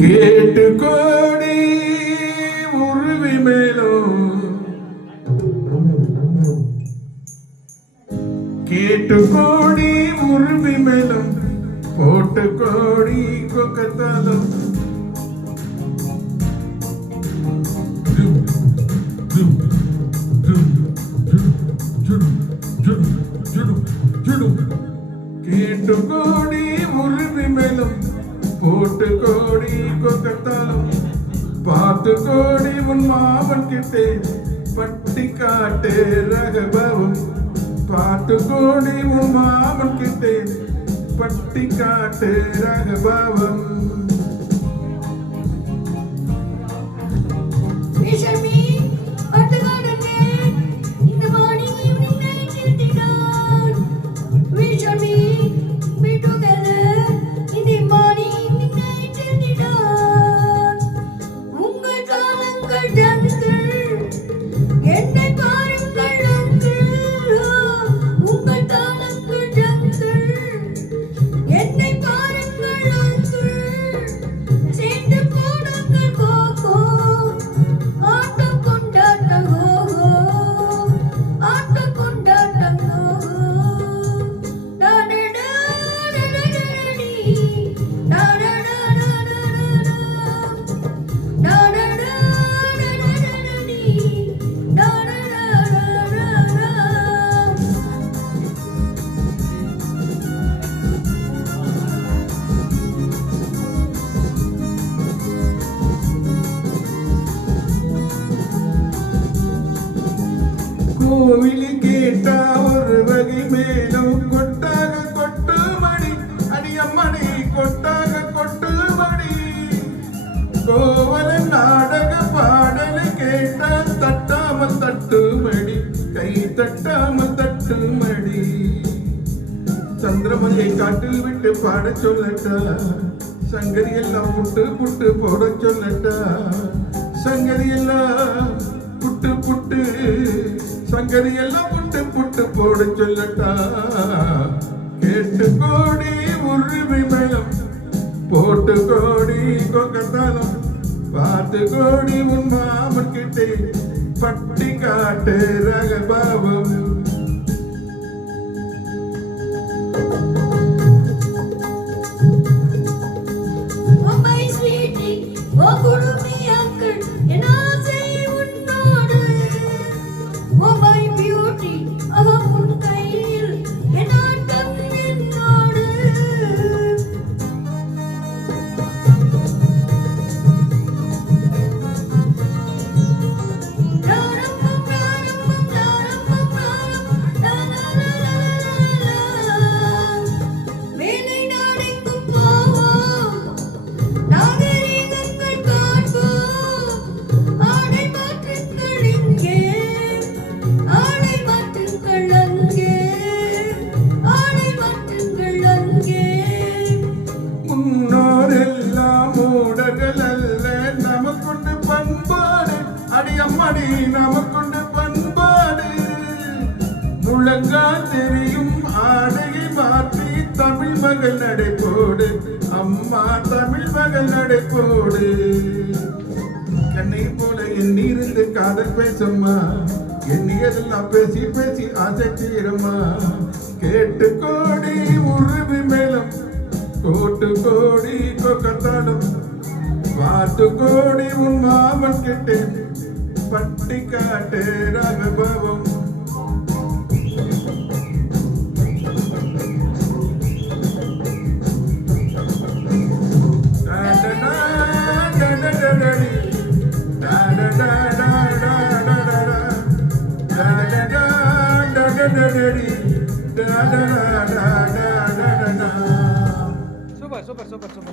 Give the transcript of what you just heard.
கேட்டு கோடி உருவி மேலும் கேட்டு கோடி உருவி மேலும் போட்டு கோடி கொக்கத்தாலும் கேட்டு கோடி உருவி மேலும் போட்டு கோடி கொக்கத்தாலும் பார்த்து கோடி உன் மாமன் கிட்டே பட்டி காட்டு ரகபவம் பாட்டு கோடி உன் மாமன் கிட்டே பட்டி காட்டு ரகபவம் கோவிலில் கேட்டா ஒரு வகை மேலும் கொட்டாக கொட்டு மணி அடியம்மணி கொட்டாக கொட்டு மணி கோவல நாடக பாடலை கேட்டா தட்டாம தட்டு மணி கை தட்டாம தட்டு மணி சந்திரமதியை காட்டில் விட்டு பாட சொல்லட்டா சங்கரி எல்லாம் புட்டு புட்டு போட சொல்லட்டா சங்கரி எல்லாம் புட்டு புட்டு சங்கரி எல்லாம் புட்டு புட்டு போட சொல்லட்டா கேட்டு கோடி உருவி மேலும் போட்டு கோடி கொக்கத்தாலும் பார்த்து கோடி உன் மாமன் கிட்டே பட்டி காட்டு ரகபாவம் அடியம்மணி நமக்குண்டு பண்பாடு முழங்கால் தெரியும் ஆடையை மாற்றி தமிழ் மகள் நடைபோடு அம்மா தமிழ் மகள் நடைபோடு கண்ணை போல எண்ணிருந்து காதல் பேசம்மா எண்ணியதெல்லாம் பேசி பேசி ஆசை தீரம்மா கேட்டு கோடி உருவி மேலும் கோட்டு கோடி கொக்கத்தாடும் பாட்டு கோடி உன் மாமன் கிட்டே பட்டி காட்டு ரகபவம் Super, super, super, super.